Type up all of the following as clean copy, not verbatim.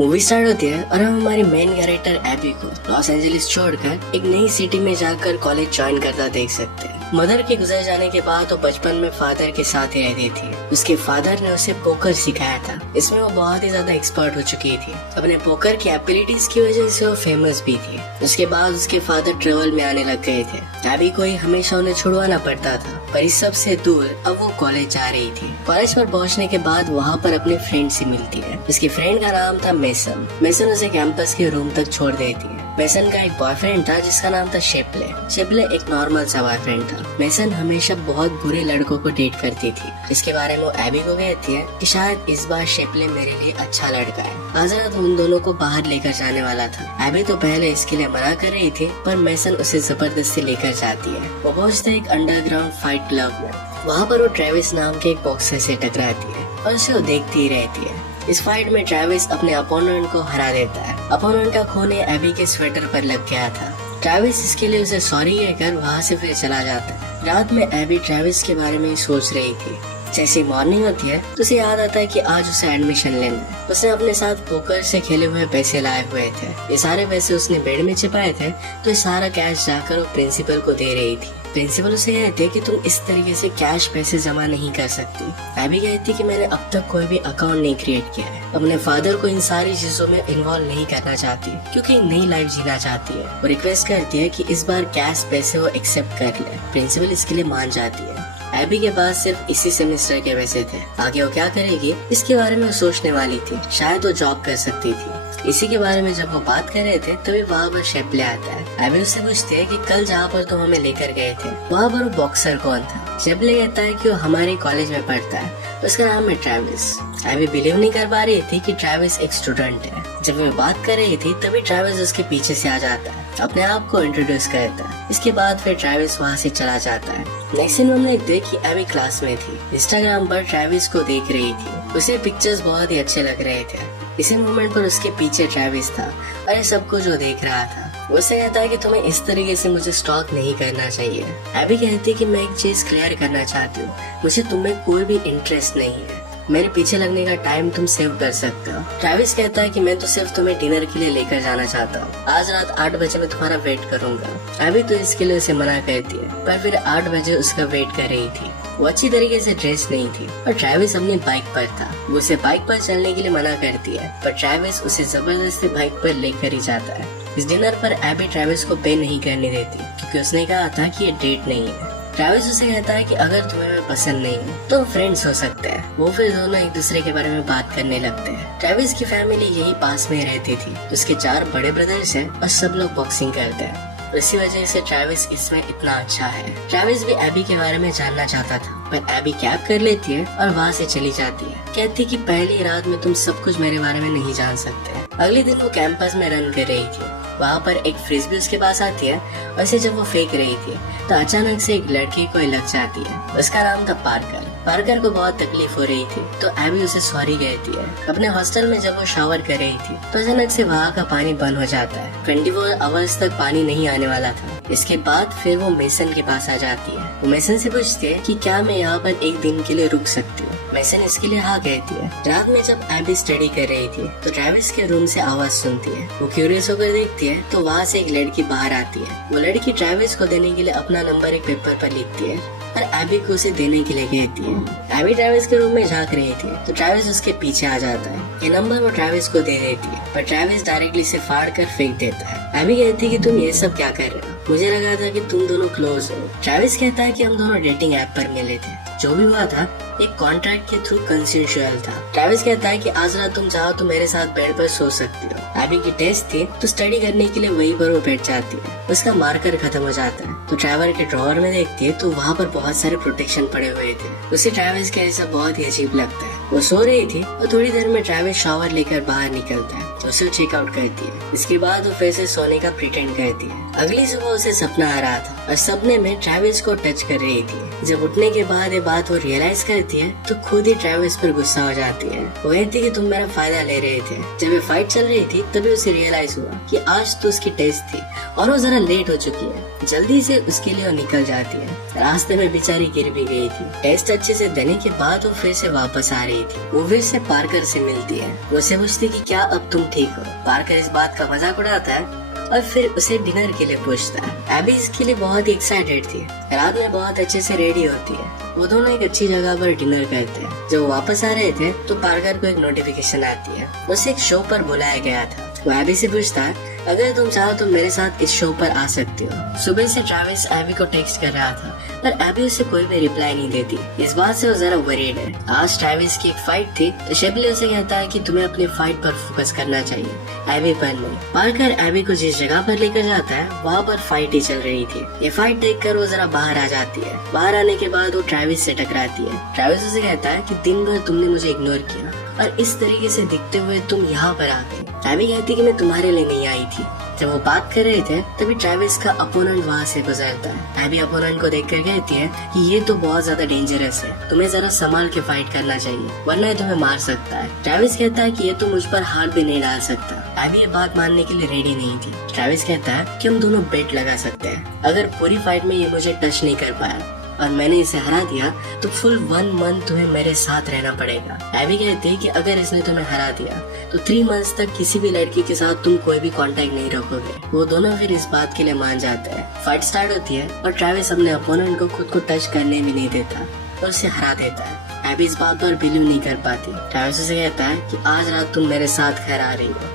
Movie start होती है और हम हमारी मेन कैरेक्टर एबी को लॉस एंजलिस छोड़कर एक नई सिटी में जाकर कॉलेज ज्वाइन करता देख सकते हैं। मदर के गुजर जाने के बाद वो बचपन में फादर के साथ ही रहती थी। उसके फादर ने उसे पोकर सिखाया था। इसमें वो बहुत ही ज्यादा एक्सपर्ट हो चुकी थी। अपने पोकर की एबिलिटीज की वजह से वो फेमस भी थी। उसके बाद उसके फादर ट्रेवल में आने लग गए थे। एबी को ही हमेशा उन्हें छुड़वाना पड़ता था, पर इस सब से दूर अब वो कॉलेज जा रही थी। कॉलेज पर पहुंचने के बाद वहाँ पर अपने फ्रेंड से मिलती है। उसकी फ्रेंड का नाम था मेसन। मेसन उसे कैंपस के रूम तक छोड़ देती है। मेसन का एक बॉयफ्रेंड था जिसका नाम था शेप्ले। शेप्ले एक नॉर्मल सा बॉयफ्रेंड था। मेसन हमेशा बहुत बुरे लड़कों को डेट करती थी। इसके बारे में वो एबी को कहती है कि शायद इस बार शेप्ले मेरे लिए अच्छा लड़का है। आज रात उन दोनों को बाहर लेकर जाने वाला था। एबी तो पहले इसके लिए मना कर रही थी, पर मेसन उसे जबरदस्ती लेकर जाती है। वो पहुंचते एक अंडरग्राउंड फाइट क्लब में। वहाँ पर वो ट्रेविस नाम के एक बॉक्सर से टकराती है और उसे वो देखती ही रहती है। इस फाइट में ट्रेविस अपने अपोनेंट को हरा देता है। अपोनेंट का खून एबी के स्वेटर पर लग गया था। ट्रेविस इसके लिए उसे सॉरी कहकर वहाँ से फिर चला जाता है। रात में एबी ट्रेविस के बारे में सोच रही थी। जैसे मॉर्निंग होती है तो उसे याद आता है कि आज उसे एडमिशन लेना है। उसने अपने साथ पोकर से खेले हुए पैसे लाए हुए थे। ये सारे पैसे उसने बेड में छिपाए थे, तो ये सारा कैश जाकर वो प्रिंसिपल को दे रही थी। प्रिंसिपल उसे कहते कि तुम इस तरीके से कैश पैसे जमा नहीं कर सकती। एबी कहती कि मैंने अब तक कोई भी अकाउंट नहीं क्रिएट किया है। अपने फादर को इन सारी चीजों में इन्वॉल्व नहीं करना चाहती क्योंकि नई लाइफ जीना चाहती है। वो रिक्वेस्ट करती है कि इस बार कैश पैसे वो एक्सेप्ट कर ले। प्रिंसिपल इसके लिए मान जाती है। एबी के पास सिर्फ इसी सेमेस्टर के पैसे थे। आगे वो क्या करेगी इसके बारे में वो सोचने वाली थी। शायद वो जॉब कर सकती थी। इसी के बारे में जब वो बात कर रहे थे तभी वहाँ पर शेप्ले आता है। एबी उससे पूछती है कि कल जहाँ पर तुम हमें लेकर गए थे वहाँ पर वो बॉक्सर कौन था। शेप्ले कहता है कि वो हमारे कॉलेज में पढ़ता है, उसका नाम है ट्रेविस। एबी बिलीव नहीं कर पा रही थी कि ट्रेविस एक स्टूडेंट है। जब वो बात कर रही थी तभी ट्रेविस उसके पीछे से आ जाता है, अपने आप को इंट्रोड्यूस करता है। इसके बाद फिर ट्रेविस वहाँ से चला जाता है। नेक्स्ट दिन हमने देखी एबी क्लास में थी। इंस्टाग्राम पर ट्रेविस को देख रही थी। उसे पिक्चर्स बहुत ही अच्छे लग रहे थे। इसी मोमेंट पर उसके पीछे ट्रेविस था और ये सब कुछ जो देख रहा था। उसे कहता है कि तुम्हें इस तरीके से मुझे स्टॉक नहीं करना चाहिए। एबी कहती है कि मैं एक चीज क्लियर करना चाहती हूँ, मुझे तुम्हें कोई भी इंटरेस्ट नहीं है। मेरे पीछे लगने का टाइम तुम सेव कर सकते हो। ट्रेविस कहता है कि मैं तो सिर्फ तुम्हें डिनर के लिए लेकर जाना चाहता हूँ। आज रात 8 बजे मैं तुम्हारा वेट करूंगा। एबी तो इसके लिए उसे मना करती है, पर फिर 8 बजे उसका वेट कर रही थी। वो अच्छी तरीके से ड्रेस नहीं थी और ट्रेविस अपनी बाइक पर था। वो उसे बाइक पर चलने के लिए मना करती है, पर ट्रेविस उसे जबरदस्ती बाइक पर लेकर ही जाता है। इस डिनर पर एबी ट्रेविस को पे नहीं करने देती क्योंकि उसने कहा था कि ये डेट नहीं है। ट्रेविस उसे कहता है कि अगर तुम्हें मैं पसंद नहीं हूँ तो फ्रेंड्स हो सकते हैं। वो फिर दोनों एक दूसरे के बारे में बात करने लगते हैं। ट्रेविस की फैमिली यही पास में रहती थी। उसके 4 बड़े ब्रदर्स हैं और सब लोग बॉक्सिंग करते हैं। इसी वजह से ट्रेविस इसमें इतना अच्छा है। ट्रेविस भी एबी के बारे में जानना चाहता था, पर एबी कैब कर लेती है और वहाँ से चली जाती है। कहती कि पहली रात में तुम सब कुछ मेरे बारे में नहीं जान सकते। अगले दिन वो कैंपस में रन कर रही थी। वहाँ पर एक फ्रिस्बी उसके पास आती है और इसे जब वो फेंक रही थी तो अचानक से एक लड़की को लग जाती है। उसका नाम था पार्कर। पार्कर को बहुत तकलीफ हो रही थी तो एबी उसे सॉरी कहती है। अपने हॉस्टल में जब वो शावर कर रही थी तो अचानक से वहाँ का पानी बंद हो जाता है। 24 आवर्स तक पानी नहीं आने वाला था। इसके बाद फिर वो मेसन के पास आ जाती है। वो मेसन से पूछती है कि क्या मैं यहाँ पर एक दिन के लिए रुक सकती हूँ। मेसन इसके लिए हाँ कहती है। रात में जब एबी स्टडी कर रही थी तो ट्रेविस के रूम से आवाज सुनती है। वो क्यूरियस होकर देखती है तो वहाँ से एक लड़की बाहर आती है। वो लड़की ट्रेविस को देने के लिए अपना नंबर एक पेपर पर लिखती है और एबी को उसे देने के लिए कहती है। एबी ट्रेविस के रूम में झांक रही थी तो ट्रेविस उसके पीछे आ जाता है। ये नंबर वो ट्रेविस को दे देती है, पर ट्रेविस डायरेक्टली इसे फाड़ कर फेंक देता है। एबी कहती है कि तुम ये सब क्या कर रहे हो, मुझे लगा था कि तुम दोनों क्लोज हो। ट्रेविस कहता है कि हम दोनों डेटिंग ऐप पर मिले थे। जो भी हुआ था एक कॉन्ट्रैक्ट के थ्रू कंसेंशुअल था। ट्रेविस कहता है कि आज रात तुम चाहो तो मेरे साथ बेड पर सो सकती हो। एबी की टेस्ट थी तो स्टडी करने के लिए वहीं पर वो बैठ जाती है। उसका मार्कर खत्म हो जाता है तो ट्रैवर के ड्रॉअर में देखती है तो वहाँ पर बहुत सारे प्रोटेक्शन पड़े हुए थे। उसे ट्रेविस का ऐसा बहुत ही अजीब लगता है। वो सो रही थी और थोड़ी देर में ट्रेविस शावर लेकर बाहर निकलता है तो उसे चेकआउट करती है। इसके बाद वो फिर से सोने का प्रिटेंड करती है। अगली सुबह उसे सपना आ रहा था और सपने में ट्रेविस को टच कर रही थी। जब उठने के बाद ये बात वो रियलाइज करती कहती है तो खुद ही ट्रेविस पर गुस्सा हो जाती है। वो कहती है कि तुम मेरा फायदा ले रहे थे। जब ये फाइट चल रही थी तभी उसे रियलाइज हुआ कि आज तो उसकी टेस्ट थी और वो जरा लेट हो चुकी है। जल्दी से उसके लिए वो निकल जाती है। रास्ते में बेचारी गिर भी गई थी। टेस्ट अच्छे से देने के बाद वो फिर से वापस आ रही थी। वो फिर से पार्कर से मिलती है। वो उसे पूछती कि क्या अब तुम ठीक हो। पार्कर इस बात का मजाक उड़ाता है और फिर उसे डिनर के लिए पूछता है। एबी इसके लिए बहुत एक्साइटेड थी। रात में बहुत अच्छे से रेडी होती है। वो दोनों एक अच्छी जगह पर डिनर करते हैं। जब वो वापस आ रहे थे तो पार्कर को एक नोटिफिकेशन आती है। उसे एक शो पर बुलाया गया था। वो एबी से पूछता है अगर तुम चाहो तो मेरे साथ इस शो पर आ सकती हो। सुबह से ट्रेविस एबी को टेक्स्ट कर रहा था पर एबी उसे कोई भी रिप्लाई नहीं देती। इस बात से वो जरा वरीड है। आज ट्रेविस की एक फाइट थी तो शेपली उसे कहता है कि तुम्हें अपनी फाइट पर फोकस करना चाहिए, एबी पर नहीं। पार्कर एबी को जिस जगह पर लेकर जाता है वहाँ पर फाइट ही चल रही थी। ये फाइट देखकर वो जरा बाहर आ जाती है। बाहर आने के बाद वो ट्रेविस से टकराती है। ट्रेविस उसे कहता है कि दिन भर तुमने मुझे इग्नोर किया और इस तरीके से दिखते हुए तुम यहाँ पर आ गई। एबी कहती कि मैं तुम्हारे लिए नहीं आई थी। जब वो बात कर रहे थे तभी ट्रेविस का अपोनेंट वहाँ से गुजरता है। एबी अपोनेंट को देखकर कहती है कि ये तो बहुत ज्यादा डेंजरस है, तुम्हें जरा संभाल के फाइट करना चाहिए वरना ये तुम्हें मार सकता है। ट्रेविस कहता है कि ये तो मुझ पर हाथ भी नहीं डाल सकता। एबी ये बात मानने के लिए रेडी नहीं थी। ट्रेविस कहता है कि हम दोनों बेट लगा सकते हैं। अगर पूरी फाइट में ये मुझे टच नहीं कर पाया और मैंने इसे हरा दिया तो फुल 1 मंथ तुम्हें मेरे साथ रहना पड़ेगा। एबी कहती है कि अगर इसने तुम्हें हरा दिया तो 3 मंथ्स तक किसी भी लड़की के साथ तुम कोई भी कांटेक्ट नहीं रखोगे। वो दोनों फिर इस बात के लिए मान जाते हैं। फाइट स्टार्ट होती है और ट्रेविस अपने अपोनेंट को खुद को टच करने भी नहीं देता और उसे हरा देता है। एबी इस बात पर बिलीव नहीं कर पाती। ट्रेविस उसे कहता है कि आज रात तुम मेरे साथ घर आ रही हो।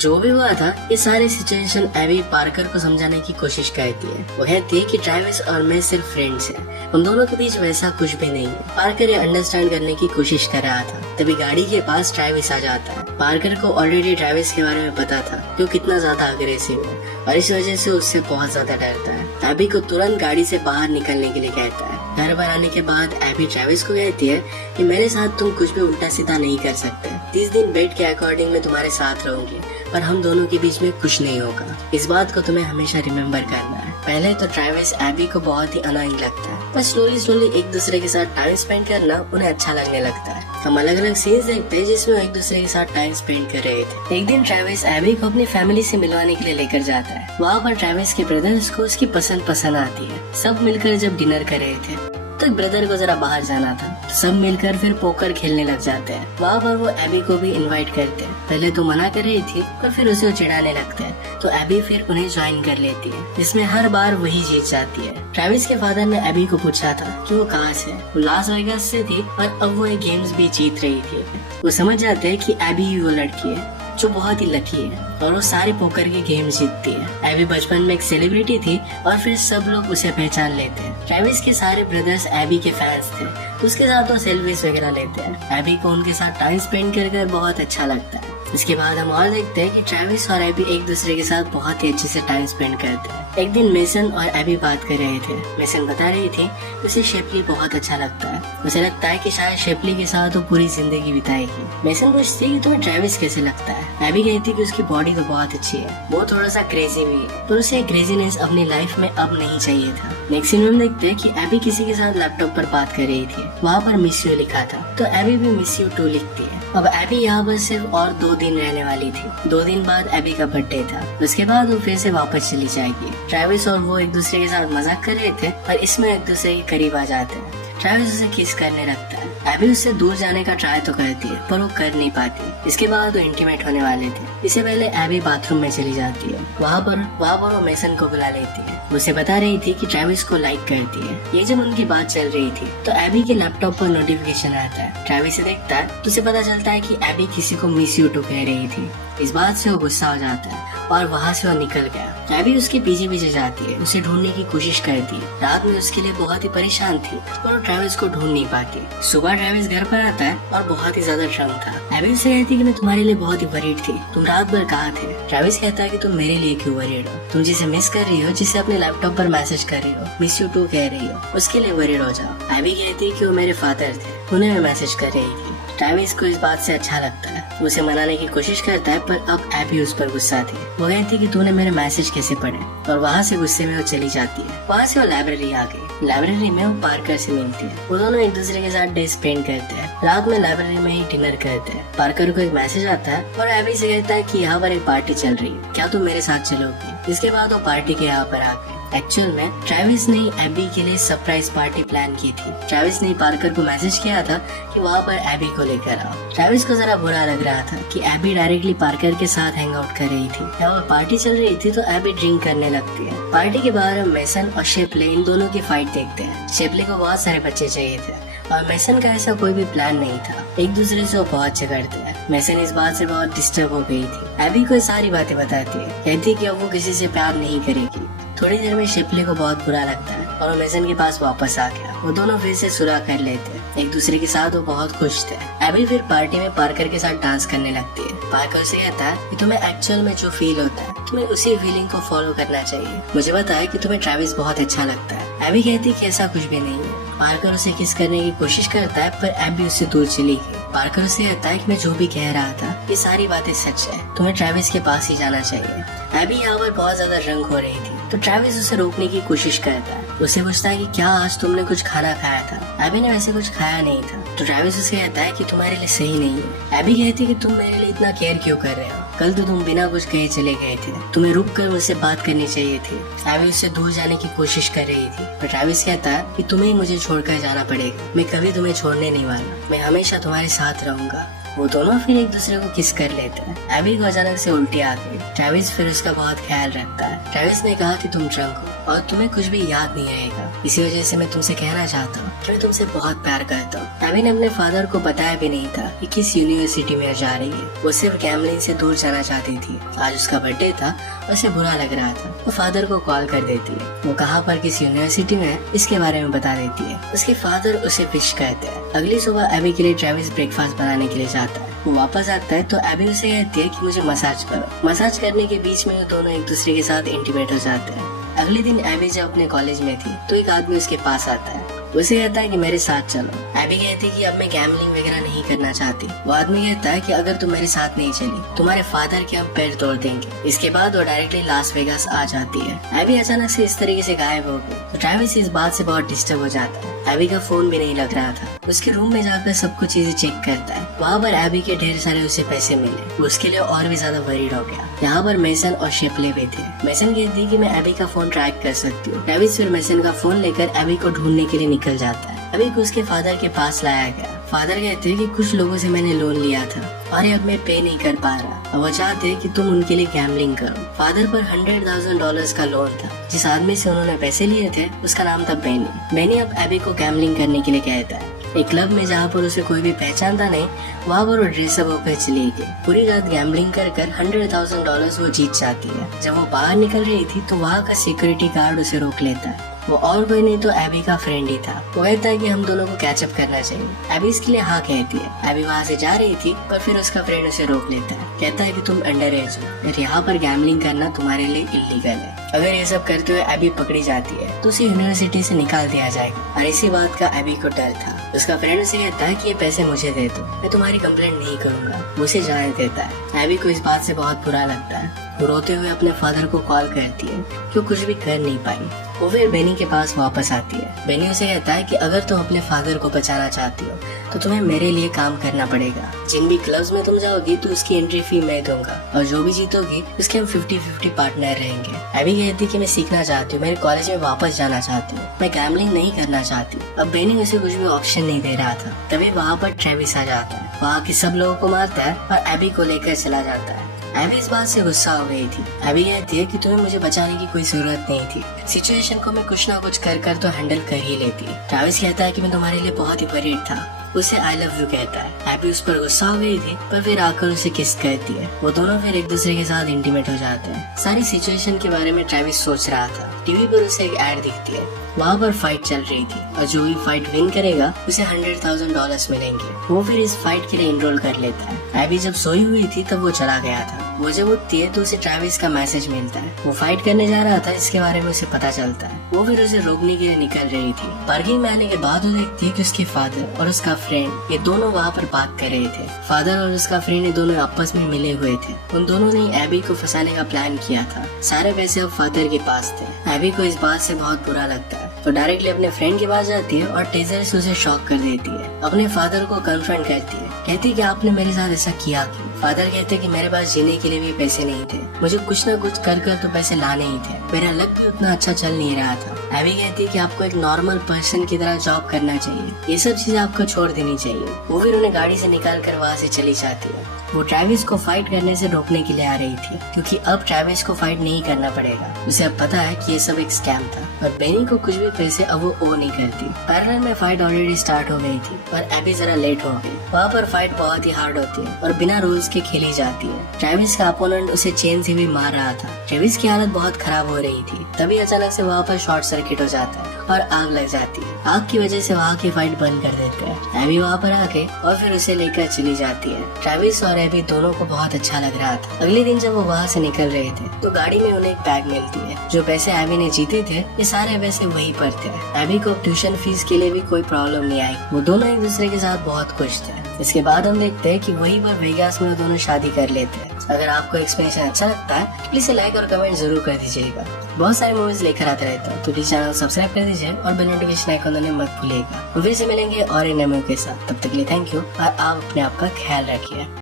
जो भी हुआ था ये सारी सिचुएशन एबी पार्कर को समझाने की कोशिश करती है। वो कहती है कि ट्रेविस और मैं सिर्फ फ्रेंड्स हैं, हम दोनों के बीच वैसा कुछ भी नहीं है। पार्कर ये अंडरस्टैंड करने की कोशिश कर रहा था तभी गाड़ी के पास ट्रेविस आ जाता है। पार्कर को ऑलरेडी ट्रेविस के बारे में पता था कि वो कितना ज्यादा अग्रेसिव है और इस वजह से उससे बहुत ज्यादा डरता है। एबी को तुरंत गाड़ी से बाहर निकलने के लिए कहता है। घर पर आने के बाद एबी ट्रेविस को कहती है कि मेरे साथ तुम कुछ भी उल्टा सीधा नहीं कर सकते। 30 दिन बेट के अकॉर्डिंग मैं तुम्हारे साथ रहूंगी पर हम दोनों के बीच में कुछ नहीं होगा। इस बात को तुम्हें हमेशा रिमेम्बर करना है। पहले तो ट्रेविस एबी को बहुत ही अनोइंग लगता है पर स्लोली एक दूसरे के साथ टाइम स्पेंड करना उन्हें अच्छा लगने लगता है। हम अलग अलग सीन्स देखते हैं जिसमें एक दूसरे के साथ टाइम स्पेंड कर रहे थे। एक दिन ट्रेविस एबी को अपनी फैमिली से मिलवाने के लिए लेकर जाता है। वहाँ पर ट्रेविस के ब्रदर्स को उसकी पसंद आती है। सब मिलकर जब डिनर कर रहे थे तो ब्रदर को जरा बाहर जाना था तो सब मिलकर फिर पोकर खेलने लग जाते हैं। वहाँ पर वो एबी को भी इनवाइट करते हैं। पहले तो मना कर रही थी पर फिर उसे चिढ़ाने लगते हैं तो एबी फिर उन्हें ज्वाइन कर लेती है जिसमें हर बार वही जीत जाती है। ट्रेविस के फादर ने एबी को पूछा था कि वो कहाँ से। वो लास वेगास से थी और अब वो गेम्स भी जीत रही थी। वो समझ जाते हैं कि एबी ही वो लड़की है जो बहुत ही लकी है और वो सारे पोकर के गेम जीतती है। एबी बचपन में एक सेलिब्रिटी थी और फिर सब लोग उसे पहचान लेते हैं। ट्रेविस के सारे ब्रदर्स एबी के फैंस थे तो उसके साथ वो सेल्फीज वगैरह लेते हैं। एबी को उनके साथ टाइम स्पेंड कर बहुत अच्छा लगता है। इसके बाद हम और देखते हैं कि ट्रेविस और एबी एक दूसरे के साथ बहुत ही अच्छे से टाइम स्पेंड करते हैं। एक दिन मेसन और एबी बात कर रहे थे। मेसन बता रही थी उसे शेपली बहुत अच्छा लगता है। उसे लगता है कि शायद शेपली के साथ वो पूरी जिंदगी बिताएगी। मेसन पूछती है कि तुम्हें ट्रेविस कैसे लगता है। एबी कहती है कि उसकी बॉडी तो बहुत अच्छी है, वो थोड़ा सा क्रेजी भी है पर उसे क्रेजीनेस अपनी लाइफ में अब नहीं चाहिए था। नेक्स्ट सीन में देखते हैं कि एबी किसी के साथ लैपटॉप पर बात कर रही थी। वहाँ पर मिस यू लिखा था तो एबी भी मिस यू टू लिखती है। अब एबी यहाँ पर सिर्फ और 2 दिन रहने वाली थी। 2 दिन बाद एबी का बर्थडे था। उसके बाद वो फिर से वापस चली जाएगी। ट्रेविस और वो एक दूसरे के साथ मजाक कर रहे थे पर इसमें एक दूसरे के करीब आ जाते हैं। ट्रेविस उसे किस करने लगता है। एबी उससे दूर जाने का ट्राई तो करती है पर वो कर नहीं पाती। इसके बाद वो इंटीमेट होने वाले थे। इससे पहले एबी बाथरूम में चली जाती है। वहाँ पर वो मेसन को बुला लेती है। उसे बता रही थी कि ट्रेविस को लाइक करती है। ये जब उनकी बात चल रही थी तो एबी के लैपटॉप पर नोटिफिकेशन आता है। ट्रेविस से देखता है तो उसे पता चलता है कि एबी किसी को मिस यू टू कह रही थी। इस बात से वो गुस्सा हो जाता है और वहाँ से वो निकल गया। एबी उसके पीछे जाती है, उसे ढूंढने की कोशिश करती है। रात में उसके लिए बहुत ही परेशान थी पर वो ट्रेविस को ढूंढ नहीं पाती। सुबह ट्रेविस घर पर आता है और बहुत ही ज्यादा ड्रंक था। एबी उसे कहती है कि मैं तुम्हारे लिए बहुत ही वरीड थी, तुम रात भर कहाँ थे। ट्रेविस कहता है कि तुम मेरे लिए क्यों वरीड हो, तुम जिसे मिस कर रही हो, जिसे अपने लैपटॉप पर मैसेज कर रही हो, मिस यू टू कह रही हो, उसके लिए वरीड हो जाओ। एबी कहती है कि वो मेरे फादर थे, उन्हें मैं मैसेज कर रही थी। ट्रेविस को इस बात से अच्छा लगता है वो उसे मनाने की कोशिश करता है, पर अब एबी उस पर गुस्सा थी। वो कहती है कि तूने मेरे मैसेज कैसे पढ़े, और वहाँ से गुस्से में वो चली जाती है। वहाँ से वो लाइब्रेरी आ गई। लाइब्रेरी में वो पार्कर से मिलती है। वो दोनों एक दूसरे के साथ डे स्पेंड करते हैं। रात में लाइब्रेरी में ही डिनर करते हैं। पार्कर को एक मैसेज आता है और एबी से कहता है कि यहाँ पर एक पार्टी चल रही है, क्या तुम मेरे साथ चलोगी। इसके बाद वो पार्टी के यहाँ पर आ गए। एक्चुअल में ट्रेविस ने एबी के लिए सरप्राइज पार्टी प्लान की थी। ट्रेविस ने पार्कर को मैसेज किया था कि वहाँ पर एबी को लेकर आओ। ट्रेविस को जरा बुरा लग रहा था कि एबी डायरेक्टली पार्कर के साथ हैंग आउट कर रही थी। यहाँ पर पार्टी चल रही थी तो एबी ड्रिंक करने लगती है। पार्टी के बाहर हम मेसन और शेप्ले इन दोनों की फाइट देखते हैं। शेप्ले को बहुत सारे बच्चे चाहिए थे और मेसन का ऐसा कोई भी प्लान नहीं था। एक दूसरे से वो बहुत झगड़ते हैं। मेसन इस बात से बहुत डिस्टर्ब हो गई थी। एबी को सारी बातें बताती है, कहती है कि अब वो किसी से प्यार नहीं करेगी। थोड़ी देर में शेप्ले को बहुत बुरा लगता है और वो मेसन के पास वापस आ गया। वो दोनों फिर से सुलह कर लेते हैं। एक दूसरे के साथ वो बहुत खुश थे। एबी फिर पार्टी में पार्कर के साथ डांस करने लगती है। पार्कर से कहता है कि तुम्हें एक्चुअल में जो फील होता है तुम्हें उसी फीलिंग को फॉलो करना चाहिए। मुझे पता है कि तुम्हें ट्रेविस बहुत अच्छा लगता है। एबी कहती है कि ऐसा कुछ भी नहीं है। पार्कर उसे किस करने की कोशिश करता है पर एबी उससे दूर चली गई। पार्कर उसे कहता है कि मैं जो भी कह रहा था ये सारी बातें सच है, तुम्हें ट्रेविस के पास ही जाना चाहिए। एबी यहाँ पर बहुत ज्यादा रंग हो रही थी तो ट्रेविस उसे रोकने की कोशिश करता है। उसे पूछता है कि क्या आज तुमने कुछ खाना खाया था। एबी ने वैसे कुछ खाया नहीं था तो ट्रेविस उसे कहता है कि तुम्हारे लिए सही नहीं है। एबी कहती है कि तुम मेरे लिए इतना केयर क्यों कर रहे हो, कल तो तुम बिना कुछ कहे चले गए थे, तुम्हें रुक कर मुझसे बात करनी चाहिए थी। एबी उससे दूर जाने की कोशिश कर रही थी पर ट्रेविस कहता है कि तुम्हें मुझे छोड़कर जाना पड़ेगा, मैं कभी तुम्हें छोड़ने नहीं वाला, मैं हमेशा तुम्हारे साथ रहूंगा। वो दोनों फिर एक दूसरे को किस कर लेते हैं। एबी को अचानक से उल्टी आ गई। ट्रेविस फिर उसका बहुत ख्याल रखता है। ट्रेविस ने कहा कि तुम ड्रंक हो और तुम्हें कुछ भी याद नहीं रहेगा, इसी वजह से मैं तुमसे कहना चाहता हूँ कि मैं तुमसे बहुत प्यार करता हूँ। एबी ने अपने फादर को बताया भी नहीं था कि किस यूनिवर्सिटी में जा रही है। वो सिर्फ गैम्बलिंग से दूर जाना चाहती थी। आज उसका बर्थडे था, उसे बुरा लग रहा था। वो फादर को कॉल कर देती है। वो कहाँ पर किस यूनिवर्सिटी में है इसके बारे में बता देती है। उसके फादर उसे विश करते हैं। अगली सुबह एबी के लिए ट्रेविस ब्रेकफास्ट बनाने के लिए जाता है। वो वापस आता है तो एबी उसे कहती है कि मुझे मसाज करो। मसाज करने के बीच में वो दोनों एक दूसरे के साथ इंटीमेट हो जाते हैं। अगले दिन एबी जब अपने कॉलेज में थी तो एक आदमी उसके पास आता है। उसे कहता है कि मेरे साथ चलो। एबी कहती है कि अब मैं गैम्बलिंग वगैरह नहीं करना चाहती। वो आदमी कहता है कि अगर तुम मेरे साथ नहीं चली तुम्हारे फादर के हम पैर तोड़ देंगे। इसके बाद वो डायरेक्टली लास वेगास आ जाती है। एबी अचानक से इस तरीके से गायब हो गई तो ट्रेविस इस बात से बहुत डिस्टर्ब हो जाता है। एबी का फोन भी नहीं लग रहा था। उसके रूम में जाकर सब कुछ चीजें चेक करता है। वहाँ पर एबी के ढेर सारे उसे पैसे मिले। वो उसके लिए और भी ज्यादा वरीड हो गया। यहाँ पर मेसन और शेप्ले भी थे। मेसन कहती है कि मैं एबी का फोन ट्रैक कर सकती हूँ। ट्रेविस फिर मेसन का फोन लेकर एबी को ढूंढने के लिए निकल जाता है। एबी को उसके फादर के पास लाया गया। फादर कहते हैं कि कुछ लोगों से मैंने लोन लिया था और अब मैं पे नहीं कर पा रहा। वो चाहते हैं कि तुम उनके लिए गैम्बलिंग करो। फादर पर $100,000 का लोन था। जिस आदमी से उन्होंने पैसे लिए थे उसका नाम था बेनी। बेनी अब एबी को गैम्बलिंग करने के लिए कहता है। एक क्लब में जहाँ पर उसे कोई भी पहचानता नहीं वहाँ पर वो ड्रेसअप होकर चली गई। पूरी रात गैम्बलिंग कर $100,000 वो जीत जाती है। जब वो बाहर निकल रही थी तो वहाँ का सिक्योरिटी गार्ड उसे रोक लेता है। वो और कोई नहीं तो एबी का फ्रेंड ही था। वो कहता है कि हम दोनों को कैचअप करना चाहिए। एबी इसके लिए हाँ कहती है। एबी वहाँ से जा रही थी पर फिर उसका फ्रेंड उसे रोक लेता है। कहता है कि तुम अंडर एज हो और यहाँ पर गैम्बलिंग करना तुम्हारे लिए इलीगल है। अगर ये सब करते हुए एबी पकड़ी जाती है तो उसे यूनिवर्सिटी से निकाल दिया जाएगा। और इसी बात का एबी को डर था। उसका फ्रेंड उसे कहता है कि ये पैसे मुझे दे दो, मैं तुम्हारी कंप्लेंट नहीं करूंगा। वो उसे जाने देता है। एबी को इस बात से बहुत बुरा लगता है। वो रोते हुए अपने फादर को कॉल करती है कि वो कुछ भी कर नहीं पाई। वो फिर बेनी के पास वापस आती है। बेनी उसे कहता है कि अगर तुम अपने फादर को बचाना चाहती हो तो तुम्हें मेरे लिए काम करना पड़ेगा। जिन भी क्लब्स में तुम जाओगी तो उसकी एंट्री फी मैं दूंगा और जो भी जीतोगी उसके हम 50-50 पार्टनर रहेंगे। एबी कहती है कि मैं सीखना चाहती हूँ, मेरे कॉलेज में वापस जाना चाहती हूँ, मैं गैम्बलिंग नहीं करना चाहती। अब बेनी उसे कुछ भी ऑप्शन नहीं दे रहा था। तभी वहाँ पर ट्रेविस आ जाता है। वहाँ के सब लोगों को मारता है और एबी को लेकर चला जाता है। एबी इस बात से गुस्सा हो गई थी। एबी कहती है कि तुम्हें मुझे बचाने की कोई जरूरत नहीं थी। सिचुएशन को मैं कुछ ना कुछ कर तो हैंडल कर ही लेती। ट्रेविस कहता है कि मैं तुम्हारे लिए बहुत ही वरीड था। उसे आई लव यू कहता है। एबी उस पर गुस्सा हो गई थी पर फिर आकर उसे किस करती है। वो दोनों फिर एक दूसरे के साथ इंटीमेट हो जाते हैं। सारी सिचुएशन के बारे में ट्रेविस सोच रहा था। टीवी पर उसे एक एड दिखती है। वहाँ पर फाइट चल रही थी और जो भी फाइट विन करेगा उसे $100,000 मिलेंगे। वो फिर इस फाइट के लिए एनरोल कर लेता है। एबी जब सोई हुई थी तब वो चला गया था। वो जब उठती है तो उसे ट्रेविस का मैसेज मिलता है। वो फाइट करने जा रहा था, इसके बारे में उसे पता चलता है। वो फिर उसे रोकने के लिए निकल रही थी। पार्किंग में आने के बाद वो देखती है कि उसके फादर और उसका फ्रेंड ये दोनों वहाँ पर बात कर रहे थे। फादर और उसका फ्रेंड ये दोनों आपस में मिले हुए थे। उन दोनों ने एबी को फंसाने का प्लान किया था। सारे पैसे अब फादर के पास थे। एबी को इस बात से बहुत बुरा लगता है, तो डायरेक्टली अपने फ्रेंड के पास जाती है और टेजर से उसे शॉक कर देती है। अपने फादर को कन्फ्रंट करती है, कहती है कि आपने मेरे साथ ऐसा किया क्यों? फादर कहते कि मेरे पास जीने के लिए भी पैसे नहीं थे, मुझे कुछ न कुछ कर कर तो पैसे लाने ही थे, मेरा लक भी उतना अच्छा चल नहीं रहा था। एबी कहती है कि आपको एक नॉर्मल पर्सन की तरह जॉब करना चाहिए, ये सब चीजें आपको छोड़ देनी चाहिए। वो फिर उन्हें गाड़ी से निकाल कर वहाँ से चली जाती है। वो ट्रेविस को फाइट करने से रोकने के लिए आ रही थी, क्योंकि अब ट्रेविस को फाइट नहीं करना पड़ेगा। उसे अब पता है कि ये सब एक स्कैम था और बेनी को कुछ भी पैसे अब वो ओ नहीं करती। पैरेलल में फाइट ऑलरेडी स्टार्ट हो गई थी और एबी जरा लेट हो गई। वहाँ पर फाइट बहुत ही हार्ड होती है और बिना रूल्स के खेली जाती है। ट्रेविस का अपोनेंट उसे चेन से भी मार रहा था। ट्रेविस की हालत बहुत खराब हो रही थी। तभी अचानक से वहाँ पर शॉर्ट सर्किट हो जाता है और आग लग जाती है। आग की वजह से वहाँ की फाइट बंद कर देते हैं। एबी वहाँ पर आके और फिर उसे लेकर चली जाती है। ट्रेविस और एबी दोनों को बहुत अच्छा लग रहा था। अगले दिन जब वो वहाँ से निकल रहे थे तो गाड़ी में उन्हें एक बैग मिलती है। जो पैसे एबी ने जीते थे ये सारे पैसे वहीं पर थे। एबी को ट्यूशन फीस के लिए भी कोई प्रॉब्लम नहीं आई। वो दोनों एक दूसरे के साथ बहुत खुश थे। इसके बाद हम देखते हैं कि वहीं पर वेगास में दोनों शादी कर लेते हैं। अगर आपको एक्सप्लेनेशन अच्छा लगता है तो प्लीज लाइक और कमेंट जरूर कर दीजिएगा। बहुत सारी मूवीज लेकर आते रहता हूँ, तो प्लीज चैनल सब्सक्राइब कर दीजिए और बेल नोटिफिकेशन आइकन दबाना मत भूलिएगा। फिर से मिलेंगे और एक नए मूवी के साथ। तब तक के लिए थैंक यू और आप अपने आप का ख्याल रखिए।